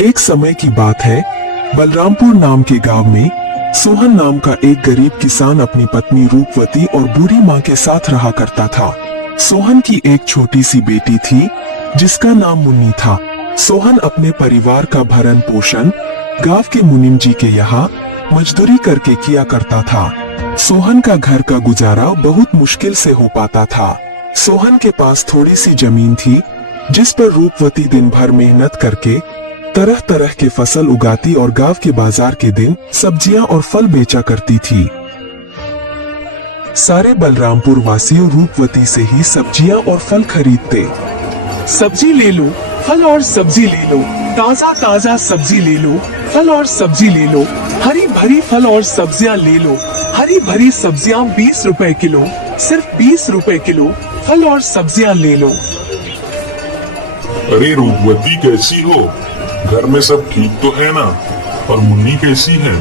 एक समय की बात है, बलरामपुर नाम के गांव में सोहन नाम का एक गरीब किसान अपनी पत्नी रूपवती और बूढ़ी माँ के साथ रहा करता था। सोहन की एक छोटी सी बेटी थी जिसका नाम मुन्नी था। सोहन अपने परिवार का भरण पोषण गांव के मुनीम जी के यहाँ मजदूरी करके किया करता था। सोहन का घर का गुजारा बहुत मुश्किल से हो पाता था। सोहन के पास थोड़ी सी जमीन थी जिस पर रूपवती दिन भर मेहनत करके तरह तरह के फसल उगाती और गांव के बाजार के दिन सब्जियां और फल बेचा करती थी। सारे बलरामपुर वासियों रूपवती से ही सब्जियां और फल खरीदते। सब्जी ले लो, फल और सब्जी ले लो, ताजा ताजा सब्जी ले लो, फल और सब्जी ले लो, हरी भरी फल और सब्जियां ले लो। हरी भरी सब्जियां 20 रुपए किलो, सिर्फ 20 रुपए किलो, फल और सब्जियां ले लो। अरे रूपवती कैसी हो? घर में सब ठीक तो है ना? और मुन्नी कैसी है?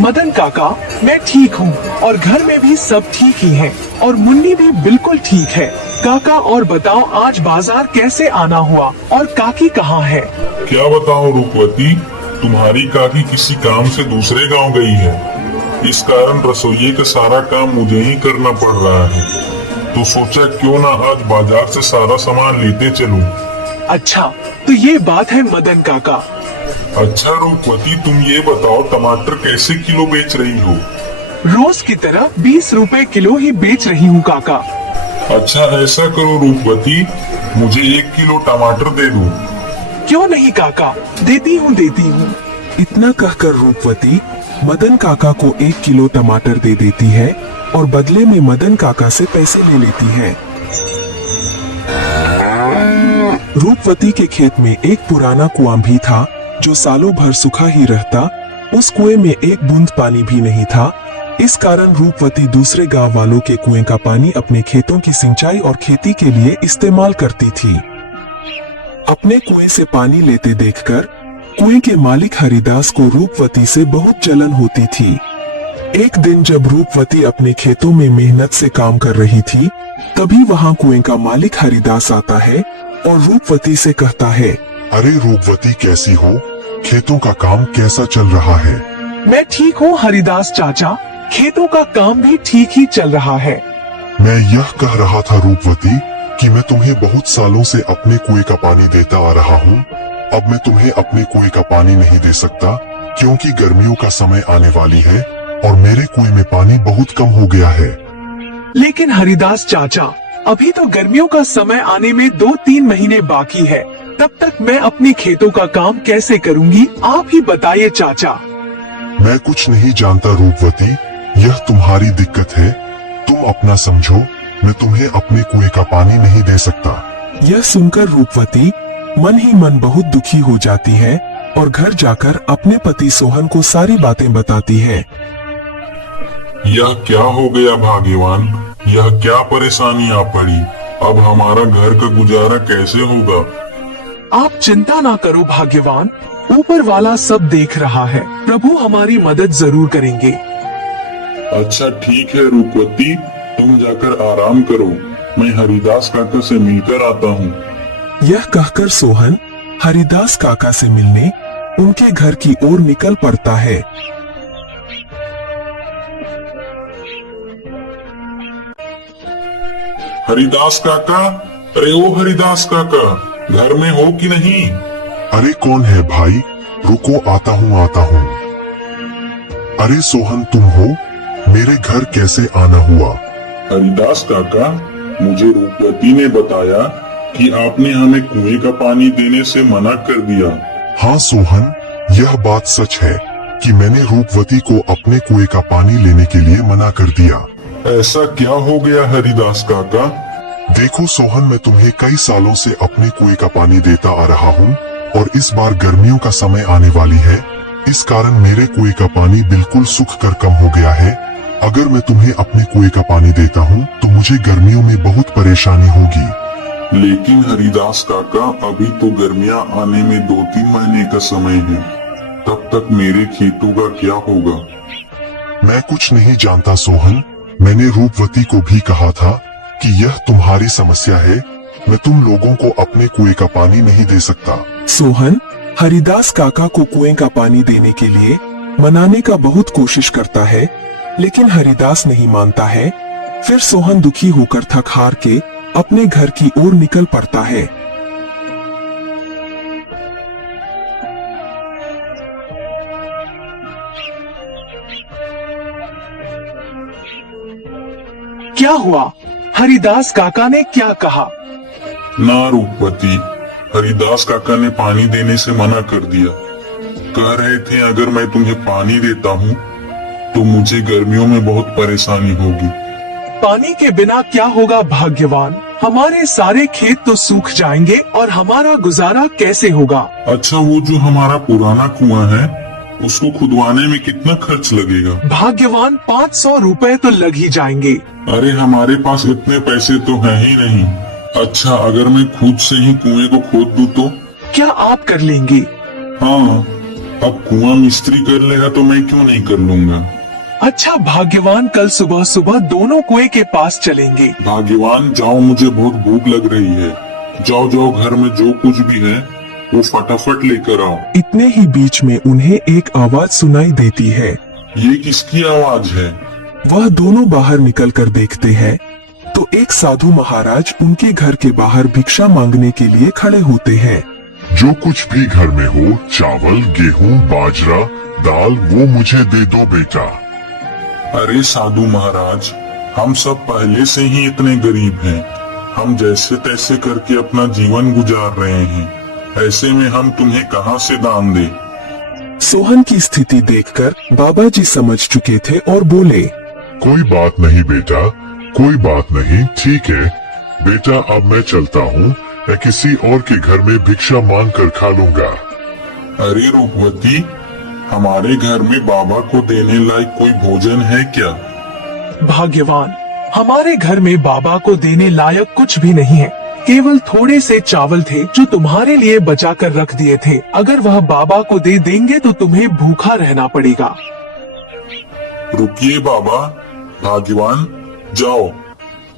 मदन काका, मैं ठीक हूँ और घर में भी सब ठीक ही है और मुन्नी भी बिल्कुल ठीक है। काका और बताओ, आज बाजार कैसे आना हुआ और काकी कहाँ है? क्या बताऊं रूपवती, तुम्हारी काकी किसी काम से दूसरे गांव गई है। इस कारण रसोई का सारा काम मुझे ही करना पड़ रहा है। तो सोचा क्यों ना आज बाजार से सारा सामान लेते चलूं। अच्छा, तो ये बात है मदन काका। अच्छा रूपवती, तुम ये बताओ टमाटर कैसे किलो बेच रही हो? रोज की तरह 20 रुपए किलो ही बेच रही हूँ काका। अच्छा ऐसा करो रूपवती, मुझे 1 किलो टमाटर दे दो। क्यों नहीं काका, देती हूँ। इतना कहकर रूपवती मदन काका को 1 किलो टमाटर दे देती है और बदले में मदन काका से पैसे ले लेती है। रूपवती के खेत में एक पुराना कुआं भी था जो सालों भर सूखा ही रहता। उस कुएं में एक बूंद पानी भी नहीं था। इस कारण रूपवती दूसरे गांव वालों के कुएं का पानी अपने खेतों की सिंचाई और खेती के लिए इस्तेमाल करती थी। अपने कुएं से पानी लेते देखकर कुएं के मालिक हरिदास को रूपवती से बहुत जलन होती थी। एक दिन जब रूपवती अपने खेतों में मेहनत से काम कर रही थी, तभी वहां कुएं का मालिक हरिदास आता है और रूपवती से कहता है, अरे रूपवती कैसी हो? खेतों का काम कैसा चल रहा है? मैं ठीक हूँ हरिदास चाचा, खेतों का काम भी ठीक ही चल रहा है। मैं यह कह रहा था रूपवती कि मैं तुम्हें बहुत सालों से अपने कुएं का पानी देता आ रहा हूँ। अब मैं तुम्हें अपने कुएं का पानी नहीं दे सकता क्योंकि गर्मियों का समय आने वाली है और मेरे कुएं में पानी बहुत कम हो गया है। लेकिन हरिदास चाचा, अभी तो गर्मियों का समय आने में 2-3 महीने बाकी है। तब तक मैं अपने खेतों का काम कैसे करूंगी, आप ही बताइए चाचा। मैं कुछ नहीं जानता रूपवती, यह तुम्हारी दिक्कत है। तुम अपना समझो, मैं तुम्हें अपने कुएं का पानी नहीं दे सकता। यह सुनकर रूपवती मन ही मन बहुत दुखी हो जाती है और घर जाकर अपने पति सोहन को सारी बातें बताती है। यह क्या हो गया भाग्यवान, यह क्या परेशानी आ पड़ी? अब हमारा घर का गुजारा कैसे होगा? आप चिंता ना करो भाग्यवान, ऊपर वाला सब देख रहा है। प्रभु हमारी मदद जरूर करेंगे। अच्छा ठीक है रूपवती, तुम जाकर आराम करो, मैं हरिदास काका से मिलकर आता हूँ। यह कहकर सोहन हरिदास काका से मिलने उनके घर की ओर निकल पड़ता है। हरिदास काका, अरे ओ हरिदास काका, घर में हो कि नहीं? अरे कौन है भाई? रुको आता हूँ। अरे सोहन तुम हो? मेरे घर कैसे आना हुआ? हरिदास काका, मुझे रूपवती ने बताया कि आपने हमें कुएं का पानी देने से मना कर दिया। हाँ सोहन, यह बात सच है कि मैंने रूपवती को अपने कुएं का पानी लेने के लिए मना कर दिया। ऐसा क्या हो गया हरिदास काका? देखो सोहन, मैं तुम्हें कई सालों से अपने कुएं का पानी देता आ रहा हूँ और इस बार गर्मियों का समय आने वाली है। इस कारण मेरे कुएं का पानी बिल्कुल सूख कर कम हो गया है। अगर मैं तुम्हें अपने कुएं का पानी देता हूँ तो मुझे गर्मियों में बहुत परेशानी होगी। लेकिन हरिदास काका, अभी तो गर्मियाँ आने में 2-3 महीने का समय है, तब तक मेरे खेतों का क्या होगा? मैं कुछ नहीं जानता सोहन, मैंने रूपवती को भी कहा था कि यह तुम्हारी समस्या है। मैं तुम लोगों को अपने कुएं का पानी नहीं दे सकता। सोहन, हरिदास काका को कुएं का पानी देने के लिए मनाने का बहुत कोशिश करता है, लेकिन हरिदास नहीं मानता है। फिर सोहन दुखी होकर थक हार के अपने घर की ओर निकल पड़ता है। क्या हुआ? हरिदास काका ने क्या कहा? ना रूपवती, हरिदास काका ने पानी देने से मना कर दिया। कह रहे थे अगर मैं तुम्हें पानी देता हूँ तो मुझे गर्मियों में बहुत परेशानी होगी। पानी के बिना क्या होगा भाग्यवान? हमारे सारे खेत तो सूख जाएंगे और हमारा गुजारा कैसे होगा? अच्छा, वो जो हमारा पुराना कुआं है उसको खुदवाने में कितना खर्च लगेगा? भाग्यवान 500 रुपए तो लग ही जाएंगे। अरे हमारे पास इतने पैसे तो हैं ही नहीं। अच्छा, अगर मैं खुद से ही कुएं को खोद दूं तो? क्या आप कर लेंगे? हाँ, अब कुआं मिस्त्री कर लेगा तो मैं क्यों नहीं कर लूंगा। अच्छा भाग्यवान, कल सुबह सुबह दोनों कुएं के पास चलेंगे। भाग्यवान जाओ, मुझे बहुत भूख लग रही है। जाओ जाओ, घर में जो कुछ भी है वो फटाफट लेकर आओ। इतने ही बीच में उन्हें एक आवाज सुनाई देती है। ये किसकी आवाज है? वह दोनों बाहर निकलकर देखते हैं तो एक साधु महाराज उनके घर के बाहर भिक्षा मांगने के लिए खड़े होते हैं। जो कुछ भी घर में हो, चावल, गेहूं, बाजरा, दाल, वो मुझे दे दो बेटा। अरे साधु महाराज, हम सब पहले से ही इतने गरीब हैं। हम जैसे तैसे करके अपना जीवन गुजार रहे हैं। ऐसे में हम तुम्हें कहां से दान दें? सोहन की स्थिति देखकर बाबा जी समझ चुके थे और बोले, कोई बात नहीं बेटा, कोई बात नहीं, ठीक है बेटा, अब मैं चलता हूँ। मैं किसी और के घर में भिक्षा मांग कर खा लूंगा। अरे रूपवती, हमारे घर में बाबा को देने लायक कोई भोजन है क्या? भाग्यवान, हमारे घर में बाबा को देने लायक कुछ भी नहीं है। केवल थोड़े से चावल थे जो तुम्हारे लिए बचा कर रख दिए थे। अगर वह बाबा को दे देंगे तो तुम्हें भूखा रहना पड़ेगा। रुकिए बाबा, भाग्यवान जाओ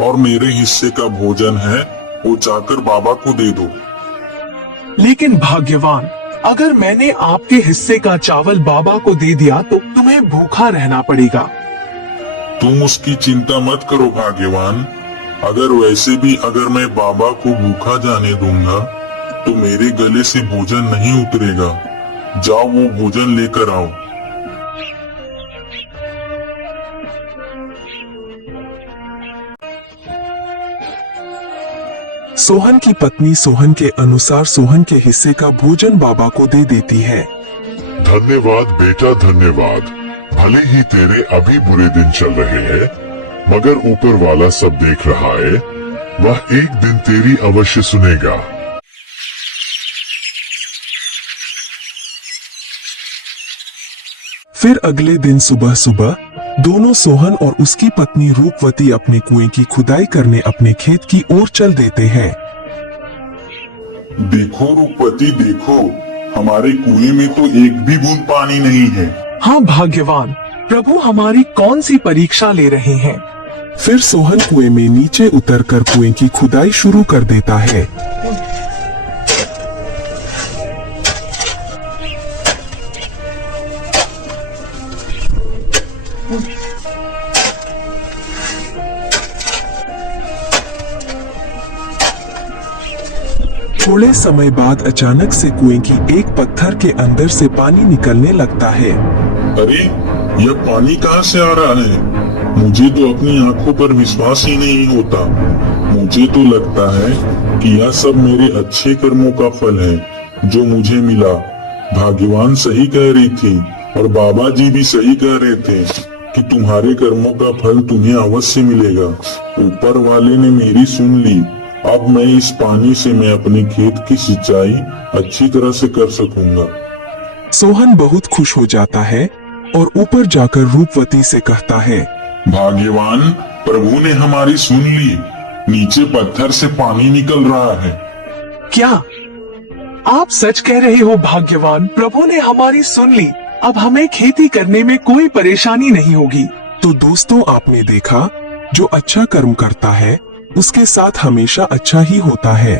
और मेरे हिस्से का भोजन है वो जाकर बाबा को दे दो। लेकिन भाग्यवान, अगर मैंने आपके हिस्से का चावल बाबा को दे दिया तो तुम्हें भूखा रहना पड़ेगा। तुम उसकी चिंता मत करो भाग्यवान। अगर वैसे भी अगर मैं बाबा को भूखा जाने दूंगा तो मेरे गले से भोजन नहीं उतरेगा। जाओ वो भोजन लेकर आओ। सोहन की पत्नी सोहन के अनुसार सोहन के हिस्से का भोजन बाबा को दे देती है। धन्यवाद बेटा, धन्यवाद। भले ही तेरे अभी बुरे दिन चल रहे हैं, मगर ऊपर वाला सब देख रहा है। वह एक दिन तेरी अवश्य सुनेगा। फिर अगले दिन सुबह सुबह दोनों सोहन और उसकी पत्नी रूपवती अपने कुएं की खुदाई करने अपने खेत की ओर चल देते हैं। देखो रूपवती, देखो हमारे कुएं में तो एक भी बूंद पानी नहीं है। हाँ भाग्यवान, प्रभु हमारी कौन सी परीक्षा ले रहे हैं? फिर सोहन कुएं में नीचे उतरकर कुएं की खुदाई शुरू कर देता है। थोड़े समय बाद अचानक से कुएं की एक पत्थर के अंदर से पानी निकलने लगता है। अरे यह पानी कहाँ से आ रहा है? मुझे तो अपनी आंखों पर विश्वास ही नहीं होता। मुझे तो लगता है कि यह सब मेरे अच्छे कर्मों का फल है जो मुझे मिला। भाग्यवान सही कह रही थी और बाबा जी भी सही कह रहे थे कि तुम्हारे कर्मों का फल तुम्हें अवश्य मिलेगा। ऊपर वाले ने मेरी सुन ली। अब मैं इस पानी से मैं अपने खेत की सिंचाई अच्छी तरह से कर सकूंगा। सोहन बहुत खुश हो जाता है और ऊपर जाकर रूपवती से कहता है, भाग्यवान, प्रभु ने हमारी सुन ली। नीचे पत्थर से पानी निकल रहा है। क्या आप सच कह रहे हो भाग्यवान? प्रभु ने हमारी सुन ली। अब हमें खेती करने में कोई परेशानी नहीं होगी। तो दोस्तों, आपने देखा जो अच्छा कर्म करता है उसके साथ हमेशा अच्छा ही होता है।